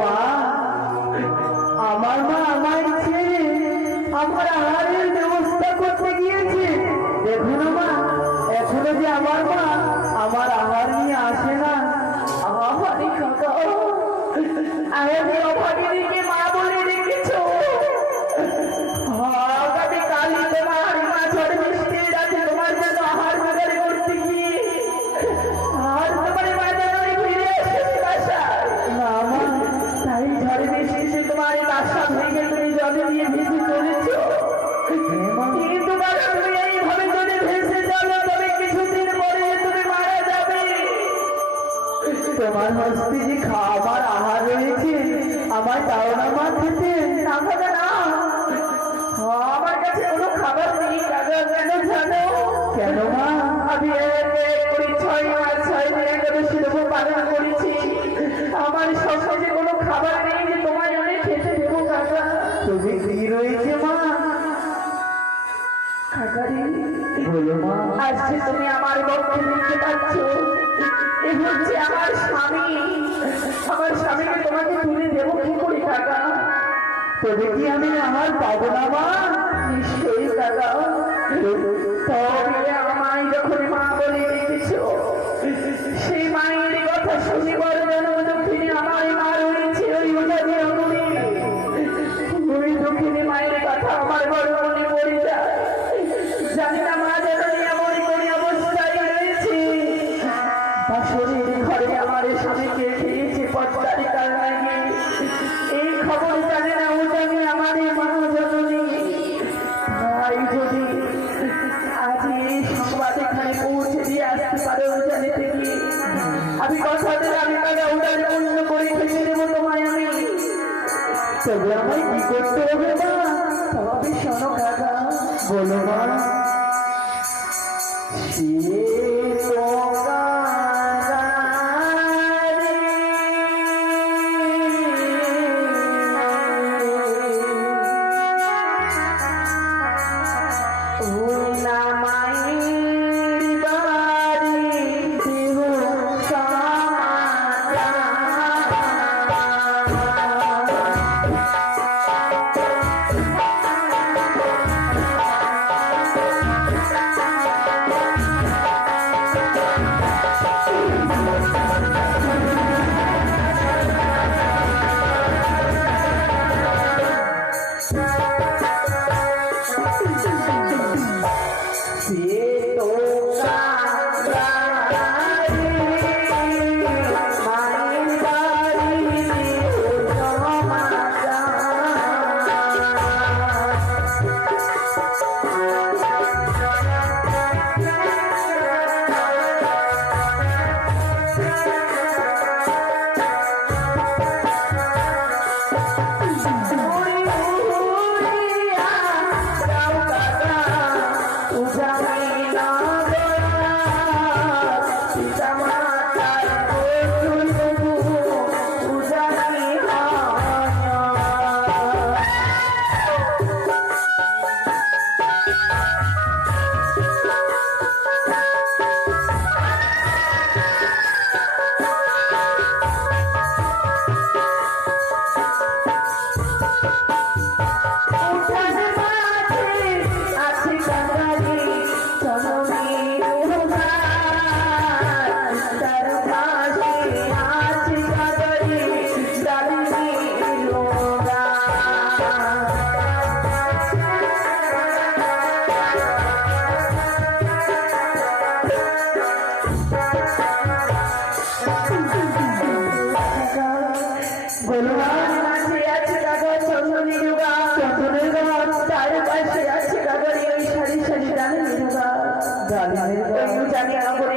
মা, আমার মা আমার ছেলে আমার আহারের ব্যবস্থা করতে গিয়েছে। দেখো না মা, এখনো যে আমার মা আমার আহার নিয়ে আসে না। আমারই কাকা, আমি অভাগিনীকে মা বলে রেখেছো। আগামী কালই তোমার মা ঝড় বৃষ্টির রাতে তোমার জন্য আহার বাজার করতে গিয়ে আর তোমার মা যেন ফিরে এসেছে বাসায়। না মা, তাই ঝড় বৃষ্টিতে তোমার বাসা ভেঙে তুমি জলে দিয়ে ভেসে চলেছো। কিন্তু বাবা, তুমি এইভাবে যদি ভেসে চলো তবে কিছুদিন পরে তুমি মারা যাবে। তোমার হস্তে যে খাবার আহার রয়েছে আমার তাও না মা খেতে। না বাবা না, আমার কাছে কোনো খাবার নেই কাকা। কেন জানো? কেন মা? আমি 6 মাস 6 দিন একাদশী দেবো পালন করেছি। আমার সংসারে কোনো খাবার নেই যে তোমায় আমি খেতে দেবো কাকা। তবে কি রয়েছে মা? কাকারি, বলো মা। আজকে তুমি আমার পক্ষে দেখতে পাচ্ছ, এ হচ্ছে আমার স্বামী। আমার স্বামীকে তোমাকে তুলে দেবো কি করে কাকা? তবে কি আমি আমার পাবো না মা? নিশ্চয়ই কাকা। তবে আমায় যখন মা বলে রেখেছো, সেই মায়ের কথা শুনিবার যেন দক্ষিণে আমার মা রয়েছে ওই উজানি অমনি। ওই দক্ষিণে মায়ের কথা আমার বড় মনে পড়ে যায়। জানি না মা যেন এমন কোন অবস্থায় রয়েছে। বাসরের ঘরে আমার স্বামীকে খেয়েছে পদ্মারি কাল লাগে। এই খবর জানে না ও জানে আমার মা জননী। ভাই যদি আজ এই সংবাদ এখানে পৌঁছে দিয়ে আসতে পারে ও জানে থেকে, আমি কথা দিলাম তারা উড়ান পূর্ণ করে খেতে দেবো তোমায় আমি। তবে আমায় কি করতে হবে মা? তবে শোনো কাকা। বলো মা।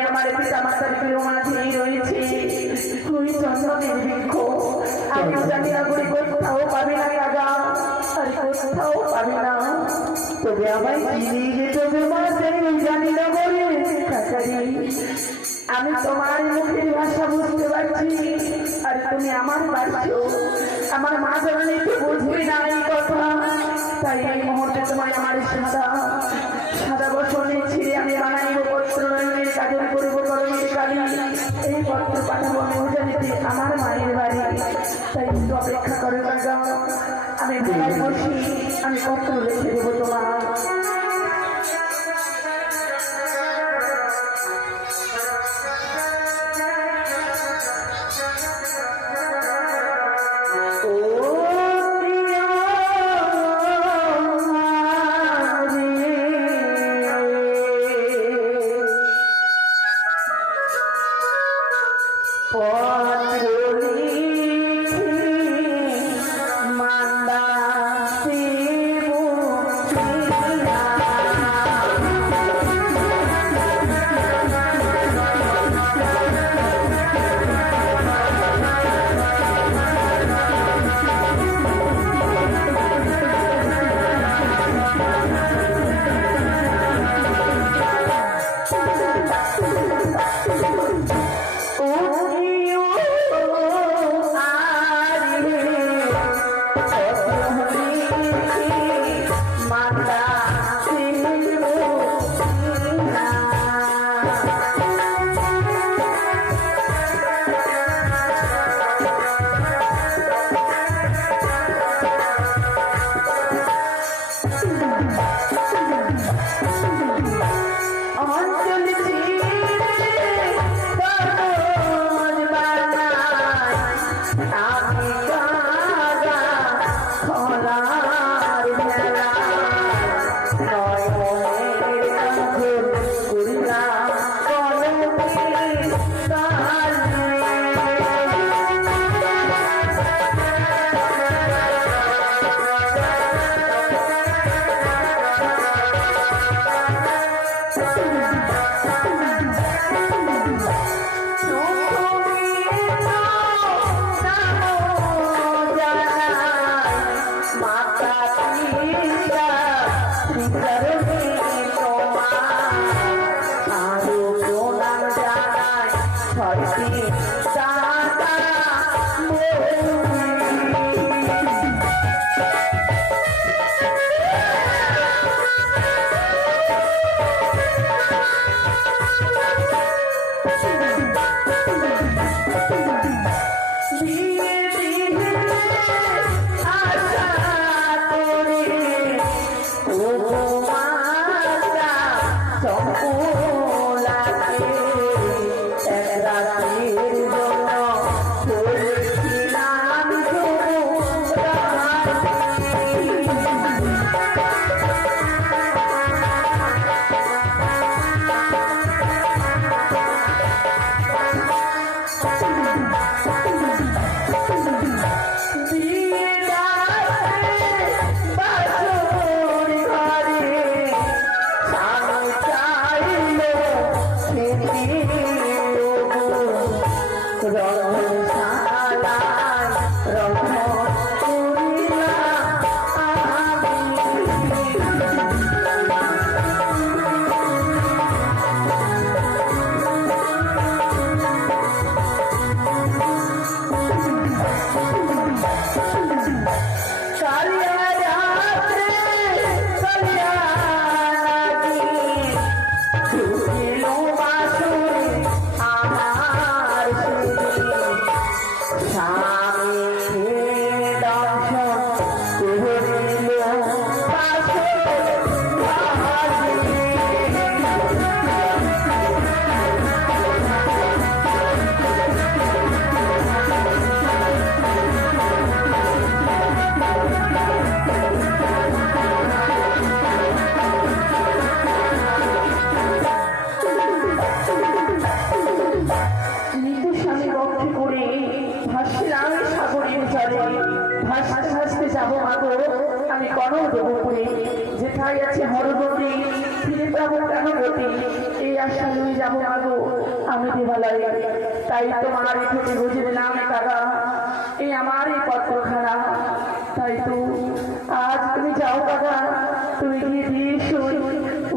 আমার পিতা মাতার প্রিয় মাঝেই রয়েছে ওই চন্দনের বৃক্ষ। আমি জানি না করে কোথাও পাবে না কাকা, আর কোথাও পাবে না। তবে আমায় কিনে যেতে হবে মা, সেই জানি না বলে। কাকারি, আমি তোমার মুখের ভাষা বুঝতে পারছি, আর তুমি আমার পারছো। আমার মা জননী তো বুঝবে না এই কথা, তাই এই মুহূর্তে তোমার আমার সাদা বসনে ছিঁড়ে আমি বানাইব পত্র নয়নের কাজল করবো করমতি কালী। এই পত্র পাঠাবো আমি জানিতে আমার মায়ের বাড়ি। তাই একটু অপেক্ষা করে কাকা, আমি বেলায় বসি, আমি পত্র লিখে দেবো তোমার। যেথায় আছে হরগতি ফিরে যাবো কেন গতি, এই আশা নিয়ে যাবো আগো আমি দেবালয়। তাই তোমার ঠোঁটে বুঝে নাম কাকা, এই আমার এই পত্রখানা। তাই তো আজ তুমি যাও কাকা, তুমি গিয়ে দিয়ে এসো।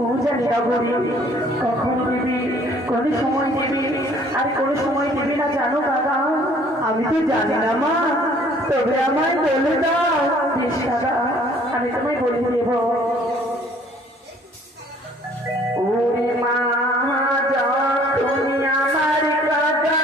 ও জানি না গরি কখন দেবি, কোন সময় দেবি, আর কোন সময় দেবি না জানো কাকা? আমি তো জানি না মা, তবে আমায় বলে দাও। বেশ কাকা, আমি তোমায় বলে দেব। ওরে মা তুমি আমার কাকা,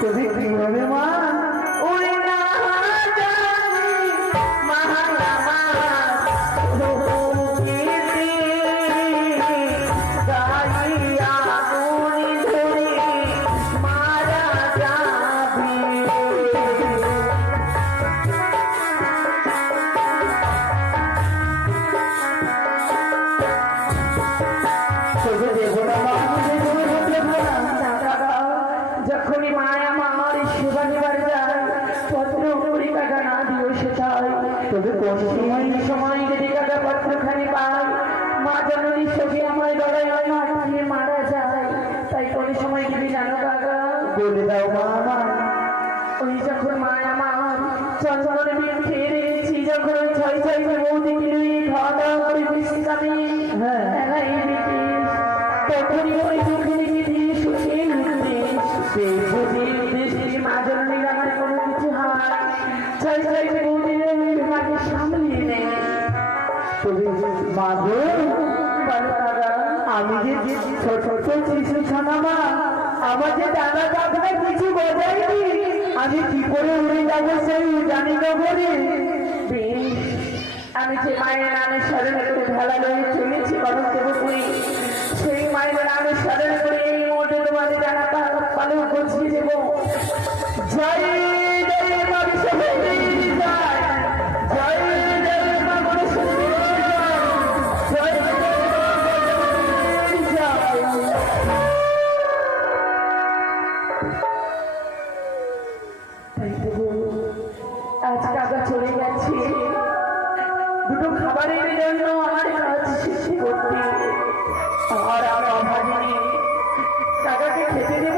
তবে কি হবে মা? ওরে না জানি মায়া প্রকৃতি গাইয়া গুণি ধরে মারা যাবি। তবে দেবো না মা, আমি দেবো না। যখনই মায়া আমার সেবা নেবার যায় পত্র কুড়ি টাকা না দিও সে চাই। তবে কোন সময় এই সময় যদি টাকা পত্রখানি পাই মা জননী সখী আমার গলায় না দিয়ে মারা যায়। তাই কোন সময় দিবি জানো কাকা? বলে দাও মা আমার। ওই যখন মায়া আমার চন্দনের বৃক্ষে রেখেছি, যখন ওই ছয় ছয় বৌদি কিনে খাওয়া করে বৃষ্টি যাবে হ্যাঁ। তখনই ওই দুঃখিনী দিয়ে শুকিয়ে উঠবে। সেই বুঝির দৃষ্টি মা জননীর আমার কোনো কিছু হয় ছয় ছয় বৌদির মাকে সামলিয়ে নেয়। তবে মা গো, বলো কাকা, আমি যে ছোট ছোট শিশু ছানা মা, আমার যে ডানা ডাকনা কিছু বোঝায়নি, আমি কি করে উড়ে যাবো সেই জানি না বলে। বেশ, আমি যে মায়ের নামে স্মরণ করে ভেলা লয়ে চলেছি বরং দেবপুরী, সেই মায়ের নামে স্মরণ করে এই মুহূর্তে তোমাদের জানা পালন করছি দেব। জয় জয় মা বিশ্বভূতি জয়, জয় জয় মা গণেশ্বরী জয়, জয় জয় মা গণেশ্বরী জয়। তাই তো গো, আজ কাকা চলে গেছে দুটো খাবারের জন্য আমার কাজ সৃষ্টি করতে, আর আমি অভাগিনী কাকাকে খেতে দেব